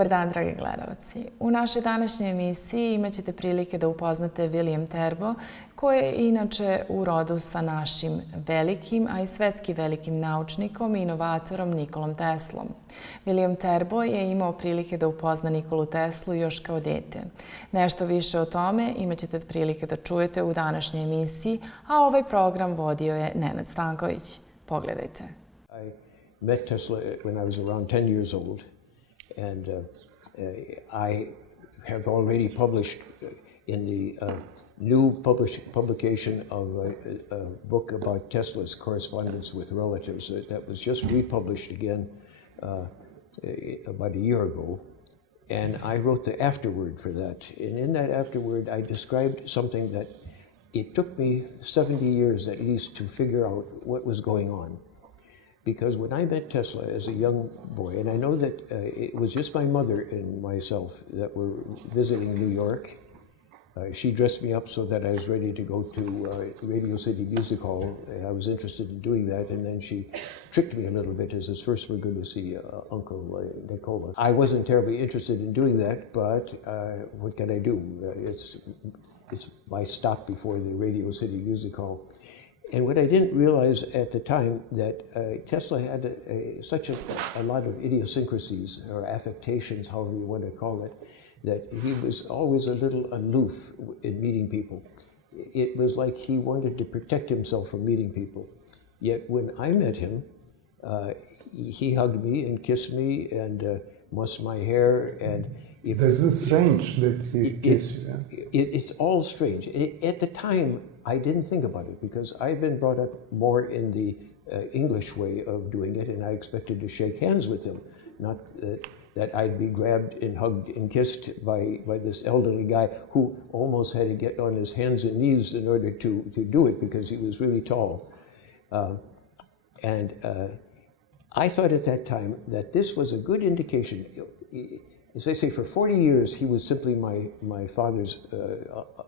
Dobar dan, dragi gledalci. U našoj današnjoj emisiji imat ćete prilike da upoznate William Terbo, koji je inače u rodu sa našim velikim, a i svetski velikim naučnikom i inovatorom Nikolom Teslom. William Terbo je imao prilike da upozna Nikolu Teslu još kao dete. Nešto više o tome imat ćete prilike da čujete u današnjoj emisiji, a ovaj program vodio je Nenad Stanković. Pogledajte. I met Tesla when I was around 10 years old. And I have already published in the new publication of a book about Tesla's correspondence with relatives that was just republished again about a year ago. And I wrote the afterword for that. And in that afterword, I described something that it took me 70 years at least to figure out what was going on. Because when I met Tesla as a young boy, and I know that it was just my mother and myself that were visiting New York. She dressed me up so that I was ready to go to Radio City Music Hall. I was interested in doing that, and then she tricked me a little bit as first we're going to see Uncle Nikola. I wasn't terribly interested in doing that, but what can I do? It's my stop before the Radio City Music Hall. And what I didn't realize at the time that Tesla had such a lot of idiosyncrasies or affectations, however you want to call it, that he was always a little aloof in meeting people. It was like he wanted to protect himself from meeting people. Yet when I met him, he hugged me and kissed me and mussed my hair. And this is strange that he kissed you. It's all strange. At the time, I didn't think about it because I'd been brought up more in the English way of doing it, and I expected to shake hands with him, not that I'd be grabbed and hugged and kissed by this elderly guy who almost had to get on his hands and knees in order to do it because he was really tall. I thought at that time that this was a good indication. As I say, for 40 years, he was simply my father's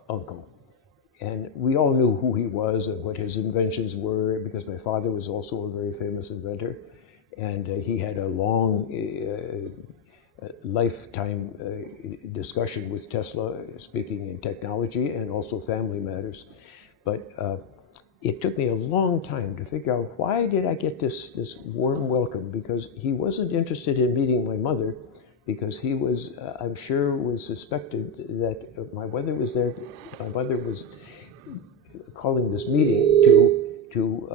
uncle. And we all knew who he was and what his inventions were because my father was also a very famous inventor. And he had a long lifetime discussion with Tesla, speaking in technology and also family matters. But it took me a long time to figure out why did I get this warm welcome, because he wasn't interested in meeting my mother, because he was, I'm sure, was suspected that my mother was there. My mother was calling this meeting to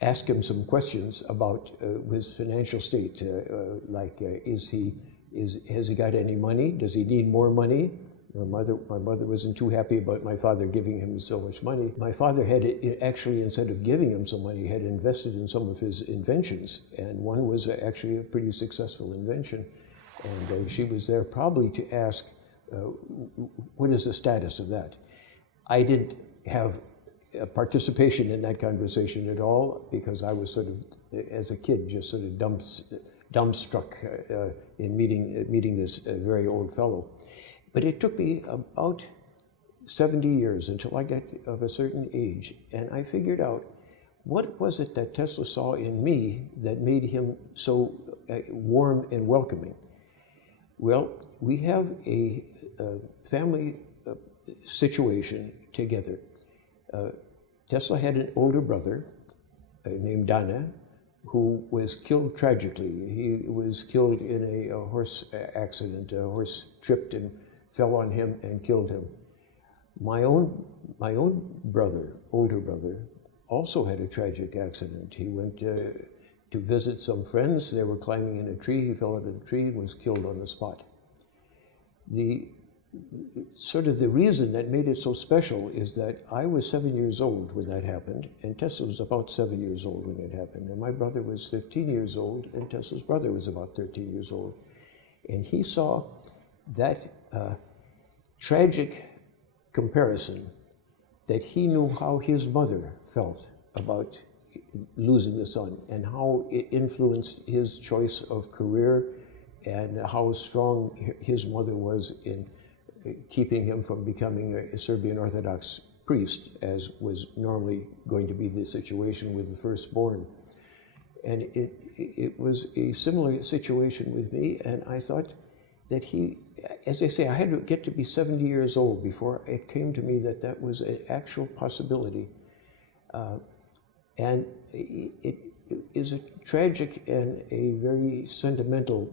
ask him some questions about his financial state, like has he got any money? Does he need more money? My mother wasn't too happy about my father giving him so much money. My father had actually, instead of giving him some money, had invested in some of his inventions, and one was actually a pretty successful invention. And she was there probably to ask, what is the status of that? I didn't have a participation in that conversation at all because I was sort of, as a kid, just sort of dumbstruck in meeting this very old fellow. But it took me about 70 years until I got of a certain age, and I figured out what was it that Tesla saw in me that made him so warm and welcoming. Well, we have a family situation together. Tesla had an older brother named Dana who was killed tragically. He was killed in a horse accident. A horse tripped and fell on him and killed him. My own brother, older brother, also had a tragic accident. He went to visit some friends. They were climbing in a tree. He fell out of the tree and was killed on the spot. The reason that made it so special is that I was 7 years old when that happened, and Tesla was about 7 years old when it happened. And my brother was 13 years old, and Tesla's brother was about 13 years old. And he saw that tragic comparison, that he knew how his mother felt about losing the son and how it influenced his choice of career and how strong his mother was in keeping him from becoming a Serbian Orthodox priest, as was normally going to be the situation with the firstborn. And it was a similar situation with me, and I thought that he, as I say, I had to get to be 70 years old before it came to me that that was an actual possibility. And it is a tragic and a very sentimental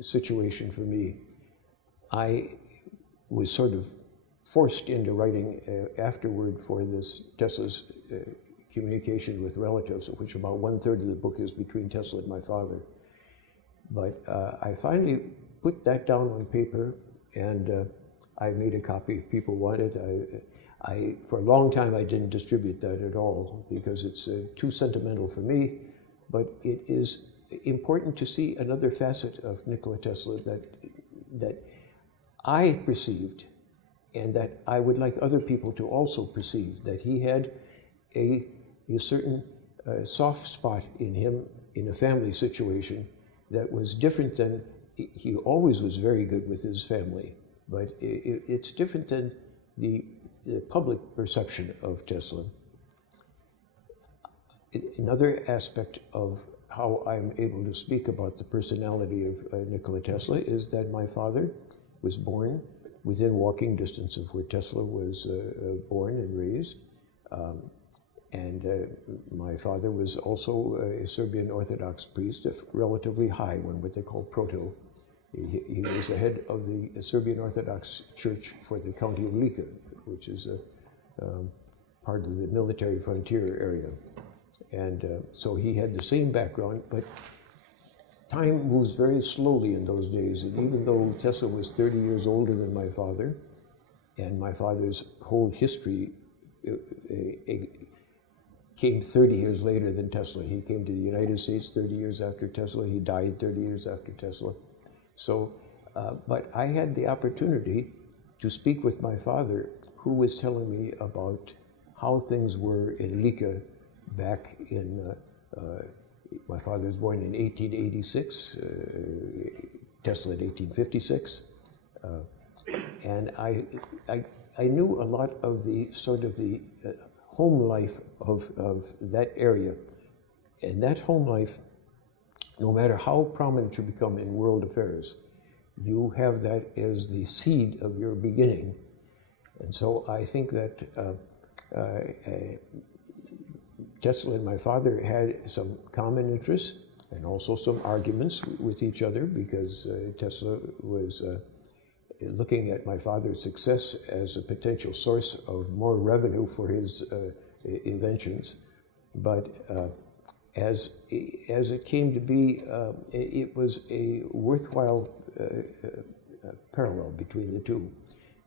situation for me. I was sort of forced into writing afterward for this Tesla's communication with relatives, of which about 1/3 of the book is between Tesla and my father. But I finally put that down on paper, and I made a copy if people want it. For a long time, I didn't distribute that at all because it's too sentimental for me, but it is important to see another facet of Nikola Tesla that I perceived, and that I would like other people to also perceive, that he had a certain soft spot in him in a family situation that was different than, he always was very good with his family, but it's different than the public perception of Tesla. Another aspect of how I'm able to speak about the personality of Nikola Tesla is that my father was born within walking distance of where Tesla was born and raised. My father was also a Serbian Orthodox priest, a relatively high one, what they call proto. He was the head of the Serbian Orthodox Church for the county of Lika, which is a part of the military frontier area. And so he had the same background, but time moves very slowly in those days. And even though Tesla was 30 years older than my father, and my father's whole history came 30 years later than Tesla. He came to the United States 30 years after Tesla. He died 30 years after Tesla. So, but I had the opportunity to speak with my father, who was telling me about how things were in Lika back in, my father was born in 1886, Tesla in 1856. And I knew a lot of the sort of the home life of that area. And that home life, no matter how prominent you become in world affairs, you have that as the seed of your beginning. And so I think that Tesla and my father had some common interests and also some arguments with each other, because Tesla was looking at my father's success as a potential source of more revenue for his inventions. But as it came to be, it was a worthwhile parallel between the two.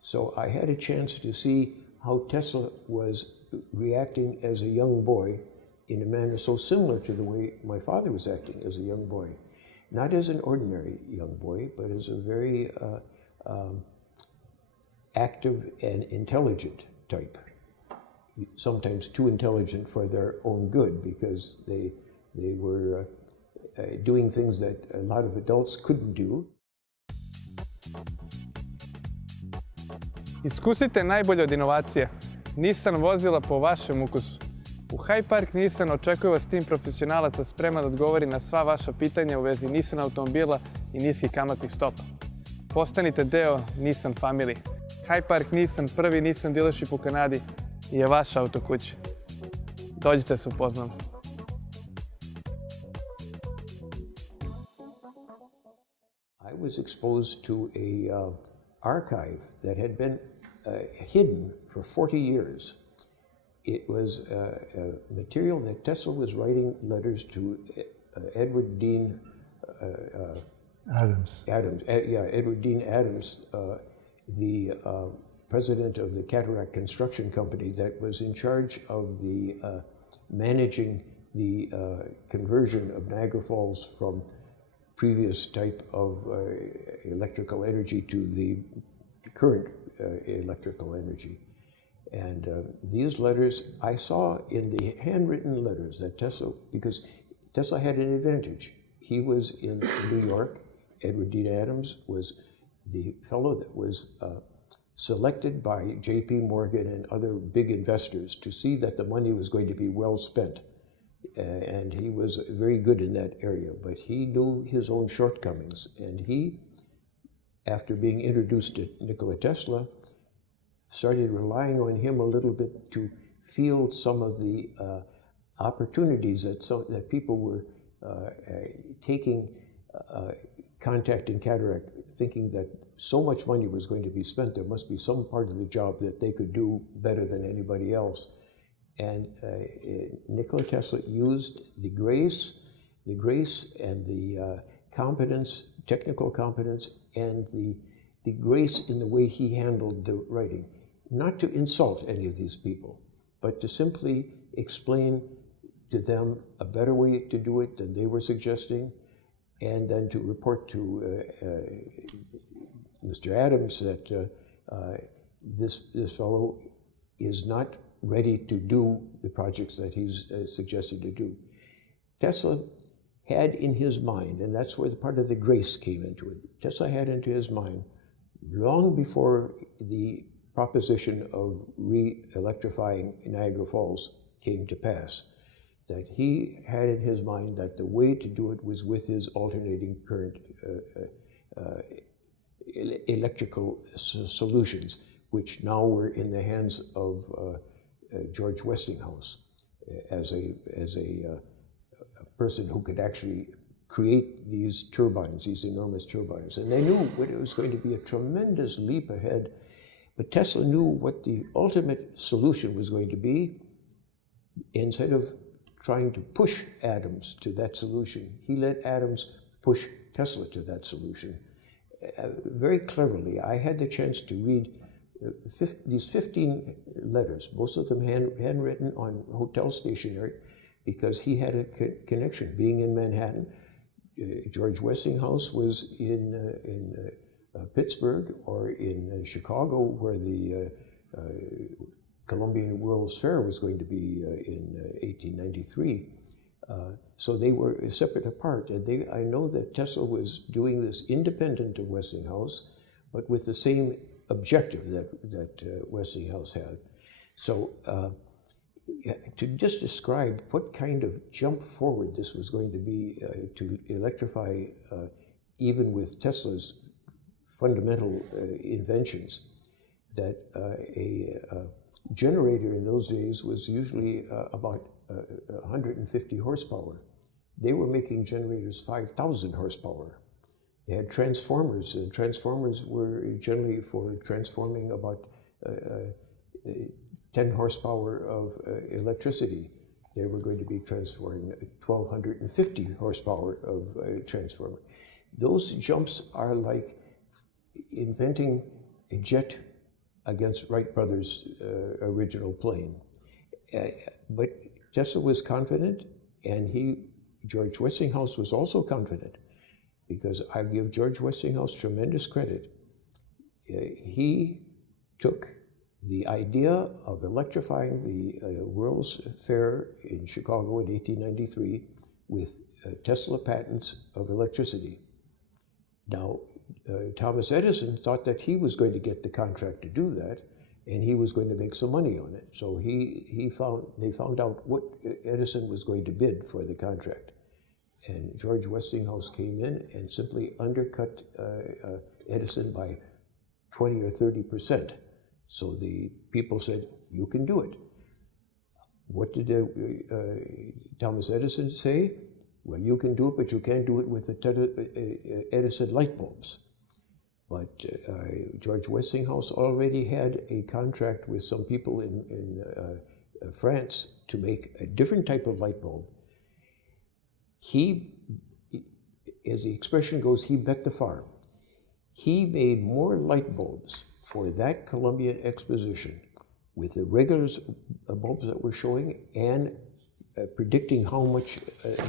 So I had a chance to see how Tesla was reacting as a young boy in a manner so similar to the way my father was acting as a young boy. Not as an ordinary young boy, but as a very active and intelligent type. Sometimes too intelligent for their own good, because they were doing things that a lot of adults couldn't do. Iskusite najbolje od inovacije. Nissan vozila po vašem ukusu. U Hyde Park Nissan očekuje vas tim profesionalaca spreman da odgovori na sva vaša pitanja u vezi Nissan automobila i niskih kamatnih stopa. Postanite deo Nissan familije. Hyde Park Nissan, prvi Nissan dealership u Kanadi, je vaša autokuća. Dođite se upoznamo. I was exposed to a archive that had been hidden for 40 years. It was material that Tesla was writing letters to Edward Dean Adams. Edward Dean Adams, the president of the Cataract Construction Company that was in charge of the managing the conversion of Niagara Falls from previous type of electrical energy to the current electrical energy. And these letters, I saw in the handwritten letters that Tesla, because Tesla had an advantage. He was in New York. Edward Dean Adams was the fellow that was selected by J.P. Morgan and other big investors to see that the money was going to be well spent. and he was very good in that area, but he knew his own shortcomings, and he, after being introduced to Nikola Tesla, started relying on him a little bit to field some of the opportunities that people were taking contact and cataract, thinking that so much money was going to be spent, there must be some part of the job that they could do better than anybody else. And Nikola Tesla used the grace and the competence, technical competence, and the grace in the way he handled the writing, not to insult any of these people, but to simply explain to them a better way to do it than they were suggesting, and then to report to Mr. Adams that this fellow is not ready to do the projects that he's suggested to do. Tesla had in his mind, and that's where the part of the grace came into it, Tesla had into his mind, long before the proposition of re-electrifying Niagara Falls came to pass, that he had in his mind that the way to do it was with his alternating current electrical solutions, which now were in the hands of George Westinghouse as a person who could actually create these turbines, these enormous turbines. And they knew it was going to be a tremendous leap ahead, but Tesla knew what the ultimate solution was going to be. Instead of trying to push atoms to that solution, he let atoms push Tesla to that solution. Very cleverly, I had the chance to read these 15 letters, most of them handwritten on hotel stationery, because he had a connection. Being in Manhattan, George Westinghouse was in Pittsburgh or in Chicago, where the Columbian World's Fair was going to be in 1893. So they were separate apart, and I know that Tesla was doing this independent of Westinghouse, but with the same objective that Westinghouse had. So to just describe what kind of jump forward this was going to be to electrify, even with Tesla's fundamental inventions, that a generator in those days was usually about 150 horsepower. They were making generators 5,000 horsepower. They had transformers, and transformers were generally for transforming about 10 horsepower of electricity. They were going to be transforming 1,250 horsepower of transformer. Those jumps are like inventing a jet against Wright Brothers' original plane. But Tesla was confident, and George Westinghouse was also confident, because I give George Westinghouse tremendous credit. He took the idea of electrifying the World's Fair in Chicago in 1893 with Tesla patents of electricity. Now, Thomas Edison thought that he was going to get the contract to do that, and he was going to make some money on it. So they found out what Edison was going to bid for the contract. And George Westinghouse came in and simply undercut Edison by 20 or 30%. So the people said, "You can do it." What did Thomas Edison say? Well, you can do it, but you can't do it with the Edison light bulbs. But George Westinghouse already had a contract with some people in France to make a different type of light bulb. He, as the expression goes, he bet the farm. He made more light bulbs for that Columbian exposition with the regular bulbs that were showing, and predicting how much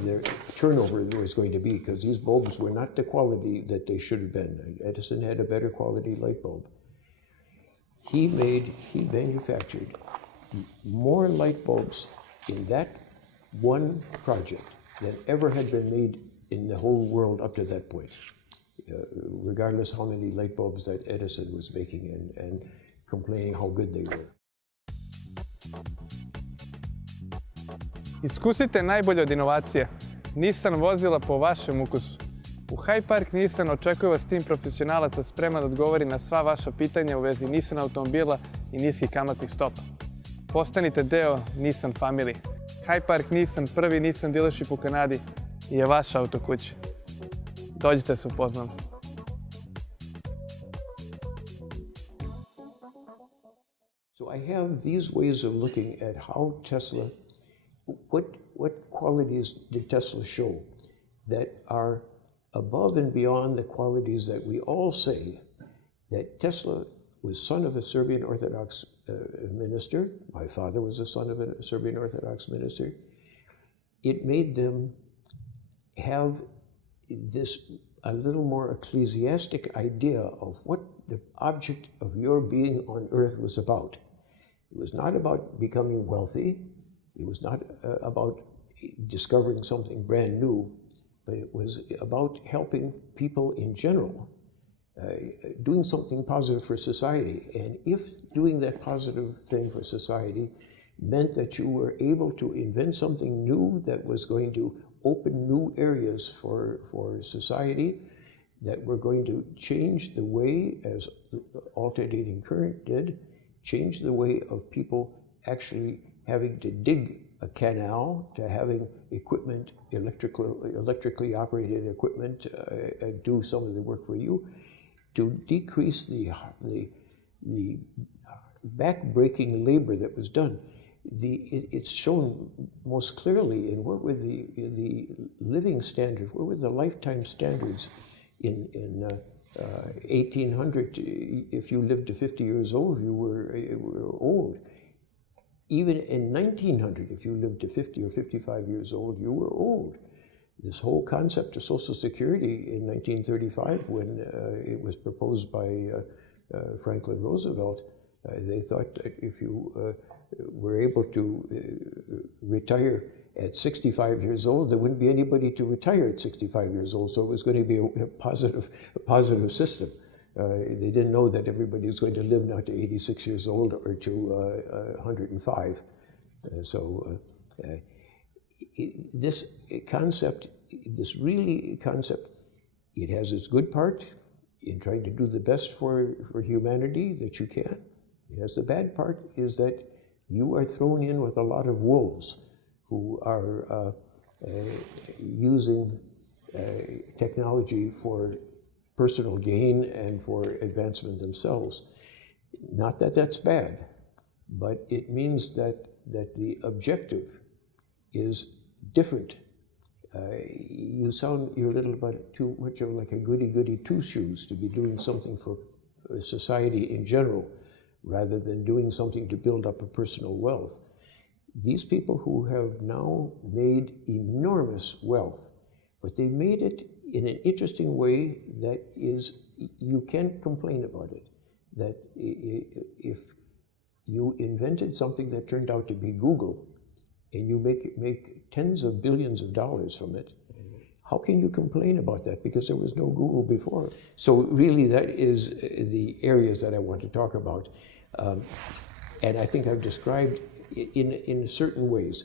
their turnover there was going to be, because these bulbs were not the quality that they should have been. Edison had a better quality light bulb. He manufactured more light bulbs in that one project than ever had been made in the whole world up to that point, regardless how many light bulbs that Edison was making and complaining how good they were. Iskusite najbolje od inovacije. Nissan vozila po vašem ukusu. U Hyde Park Nissan očekuje vas tim profesionalaca spreman da odgovori na sva vaša pitanja u vezi Nissan automobila i niskih kamatnih stopa. Postanite deo Nissan familije. Hyde Park Nissan, prvi Nissan dealership u Kanadi, je vaša autokuća. Dođite se upoznamo. So I have these ways of looking at how Tesla, what qualities did Tesla show that are above and beyond the qualities that we all say that Tesla was son of a Serbian Orthodox minister. My father was the son of a Serbian Orthodox minister. It made them have this a little more ecclesiastic idea of what the object of your being on earth was about. It was not about becoming wealthy. It was not about discovering something brand new, but it was about helping people in general, doing something positive for society. And if doing that positive thing for society meant that you were able to invent something new that was going to open new areas for society, that were going to change the way, as alternating current did, change the way of people actually having to dig a canal, to having equipment, electrically operated equipment, do some of the work for you, to decrease the back-breaking labor that was done. It's shown most clearly in what were the living standards, what were the lifetime standards in 1800. If you lived to 50 years old, you were old. Even in 1900, if you lived to 50 or 55 years old, you were old. This whole concept of Social Security in 1935, when it was proposed by Franklin Roosevelt, they thought that if you were able to retire at 65 years old, there wouldn't be anybody to retire at 65 years old, so it was going to be a positive system. They didn't know that everybody was going to live now to 86 years old or to 105. This concept, it has its good part in trying to do the best for humanity that you can. It has the bad part is that you are thrown in with a lot of wolves who are using technology for personal gain and for advancement themselves. Not that that's bad, but it means that the objective is different. You're a little bit too much of like a goody-goody two-shoes to be doing something for society in general, rather than doing something to build up a personal wealth. These people who have now made enormous wealth, but they made it in an interesting way that is, you can't complain about it. That if you invented something that turned out to be Google, and you make tens of billions of dollars from it, how can you complain about that? Because there was no Google before. So really that is the areas that I want to talk about. And I think I've described in certain ways.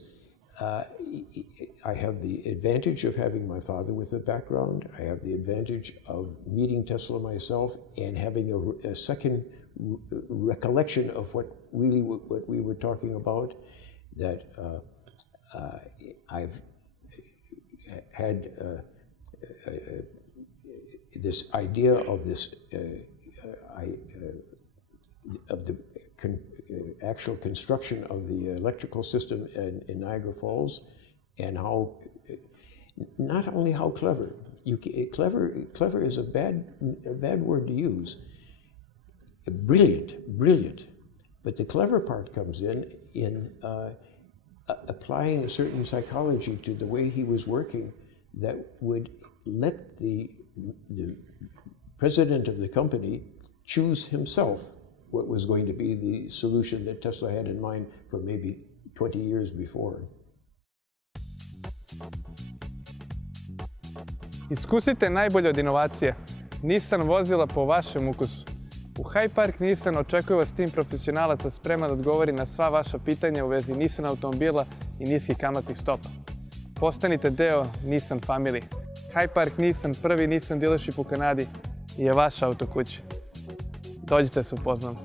I have the advantage of having my father with a background. I have the advantage of meeting Tesla myself and having a second recollection of what we were talking about, that I've had this idea of this of the actual construction of the electrical system in Niagara Falls, and how not only how clever clever is a bad word to use. Brilliant, but the clever part comes in applying a certain psychology to the way he was working that would let the president of the company choose himself what was going to be the solution that Tesla had in mind for maybe 20 years before. Iskusite najbolje od inovacije. Nissan vozila po vašem ukusu. U Hyde Park Nissan očekuje vas tim profesionalaca spreman da odgovori na sva vaša pitanja u vezi Nissan automobila i niskih kamatnih stopa. Postanite deo Nissan Family. Hyde Park Nissan, prvi Nissan dealership u Kanadi, je vaša autokuća. Dođite se upoznamo.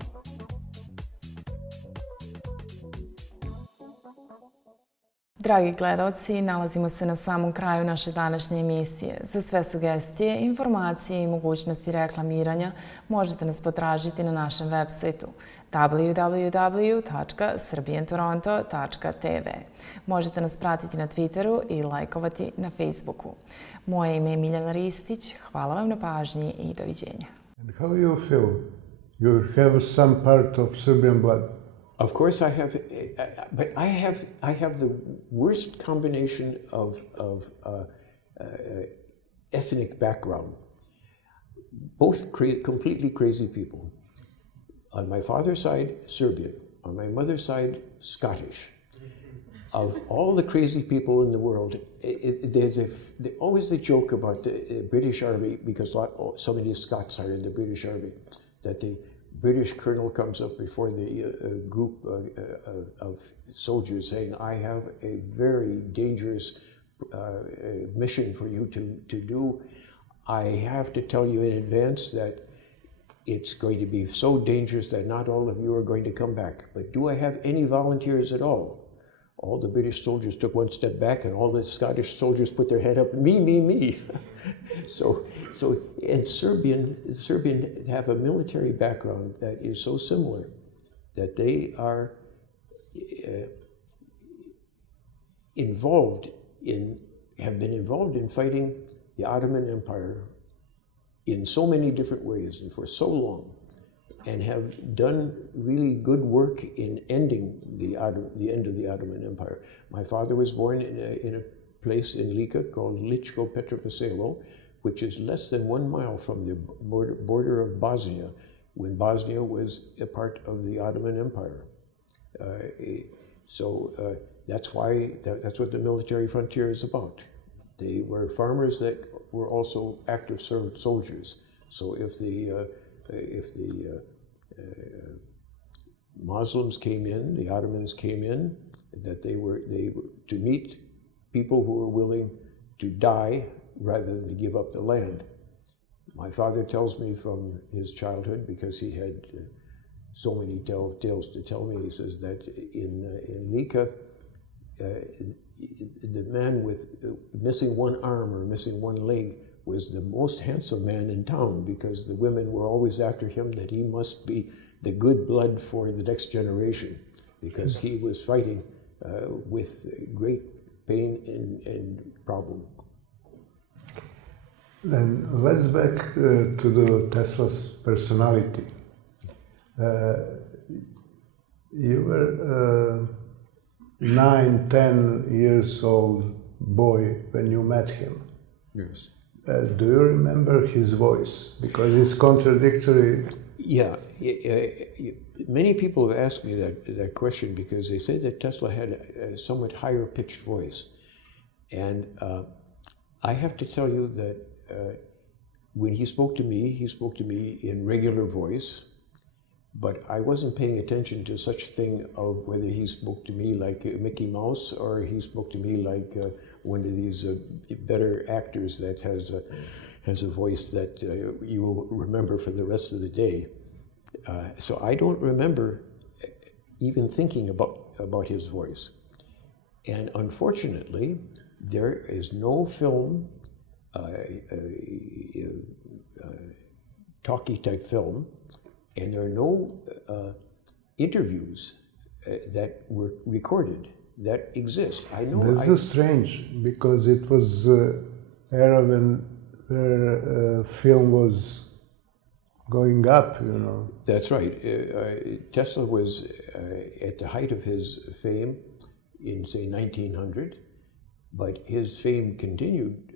Dragi gledaoci, nalazimo se na samom kraju naše današnje emisije. Za sve sugestije, informacije i mogućnosti reklamiranja možete nas potražiti na našem web sajtu www.serbiantoronto.tv. Možete nas pratiti na Twitteru i lajkovati na Facebooku. Moje ime je Miljana Ristić. Hvala vam na pažnji i doviđenja. And how you feel? You have some part of Serbian blood. Of course, I have, but I have the worst combination of ethnic background. Both completely crazy people. On my father's side, Serbian. On my mother's side, Scottish. Of all the crazy people in the world, there's always the joke about the British Army, because so many Scots are in the British Army, that the British colonel comes up before the group of soldiers saying, I have a very dangerous mission for you to do. I have to tell you in advance that it's going to be so dangerous that not all of you are going to come back. But do I have any volunteers at all? All the British soldiers took one step back, and all the Scottish soldiers put their head up, me. So and Serbian have a military background that is so similar that they are have been involved in fighting the Ottoman Empire in so many different ways and for so long, and have done really good work in ending the end of the Ottoman Empire. My father was born in a place in Lika called Ličko Petrovac, which is less than 1 mile from the border of Bosnia, when Bosnia was a part of the Ottoman Empire. That's what the military frontier is about. They were farmers that were also active soldiers. So if the Muslims came in, the Ottomans came in, that they were to meet people who were willing to die rather than to give up the land. My father tells me from his childhood, because he had so many tales to tell me, he says that in Lika, the man with missing one arm or missing one leg was the most handsome man in town, because the women were always after him, that he must be the good blood for the next generation, because he was fighting with great pain and problem. Then let's back to the Tesla's personality. You were 9, 10 years old boy when you met him. Yes. Do you remember his voice? Because it's contradictory. Yeah. Many people have asked me that question, because they say that Tesla had a somewhat higher pitched voice. And I have to tell you that when he spoke to me in regular voice, but I wasn't paying attention to such thing of whether he spoke to me like Mickey Mouse or he spoke to me like one of these better actors that has a voice that you will remember for the rest of the day. So I don't remember even thinking about his voice. And unfortunately, there is no film, talkie-type film, and there are no interviews that were recorded that exist. I know. This is strange, because it was era when film was going up, you know. That's right. Tesla was at the height of his fame in, say, 1900, but his fame continued